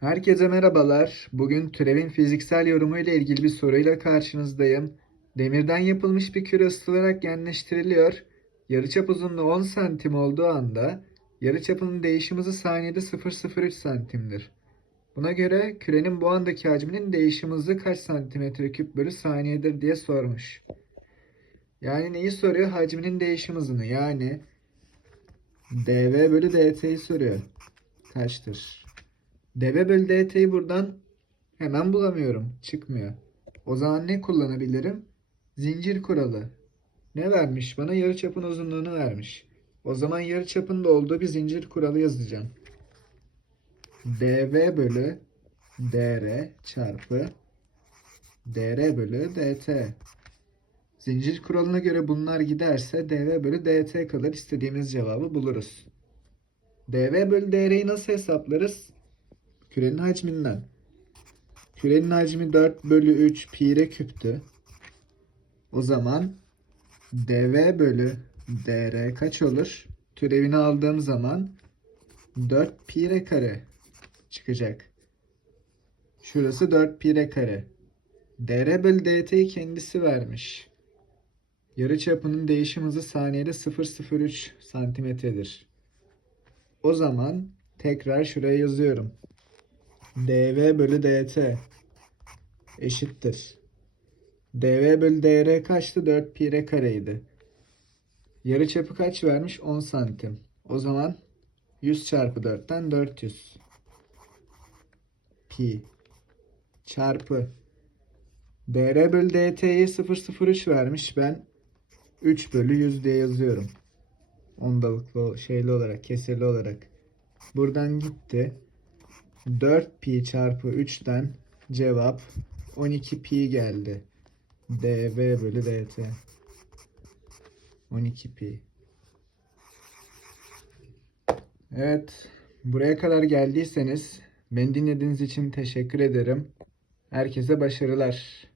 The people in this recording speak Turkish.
Herkese merhabalar. Bugün türevin fiziksel yorumu ile ilgili bir soruyla karşınızdayım. Demirden yapılmış bir küre ısıtılarak genleştiriliyor. Yarıçap uzunluğu 10 santim olduğu anda yarıçapının değişim hızı saniyede 0,03 santimdir. Buna göre kürenin bu andaki hacminin değişim hızı kaç santimetre küp bölü saniyedir diye sormuş. Yani neyi soruyor? Hacminin değişim hızını. Yani dv bölü dt'yi soruyor. Kaçtır? Dv bölü dt'yi buradan hemen bulamıyorum. Çıkmıyor. O zaman ne kullanabilirim? Zincir kuralı. Ne vermiş? Bana yarıçapın uzunluğunu vermiş. O zaman yarıçapın da olduğu bir zincir kuralı yazacağım. dv bölü dr çarpı dr bölü dt. Zincir kuralına göre bunlar giderse dv bölü dt kalır. İstediğimiz cevabı buluruz. dv bölü dr'yi nasıl hesaplarız? Kürenin hacminden. Kürenin hacmi 4 bölü 3 pi r küptü. O zaman dv bölü dr kaç olur? Türevini aldığım zaman 4 pi r kare çıkacak. Şurası 4 pi r kare. dr bölü dt'yi kendisi vermiş. Yarıçapının değişim hızı saniyede 0,03 santimetredir. O zaman tekrar şuraya yazıyorum. Dv bölü dt eşittir. dv bölü dr kaçtı? 4 pi r kareydi. Yarıçapı kaç vermiş? 10 santim. O zaman 100 çarpı 4'ten 400 pi çarpı dr bölü dt'yi 0,03 vermiş. Ben 3 bölü 100 diye yazıyorum. Ondalıklı şeyli olarak, kesirli olarak. Buradan gitti. 4 pi çarpı 3'ten cevap 12 pi geldi. dv bölü dt. 12 pi. Evet. Buraya kadar geldiyseniz beni dinlediğiniz için teşekkür ederim. Herkese başarılar.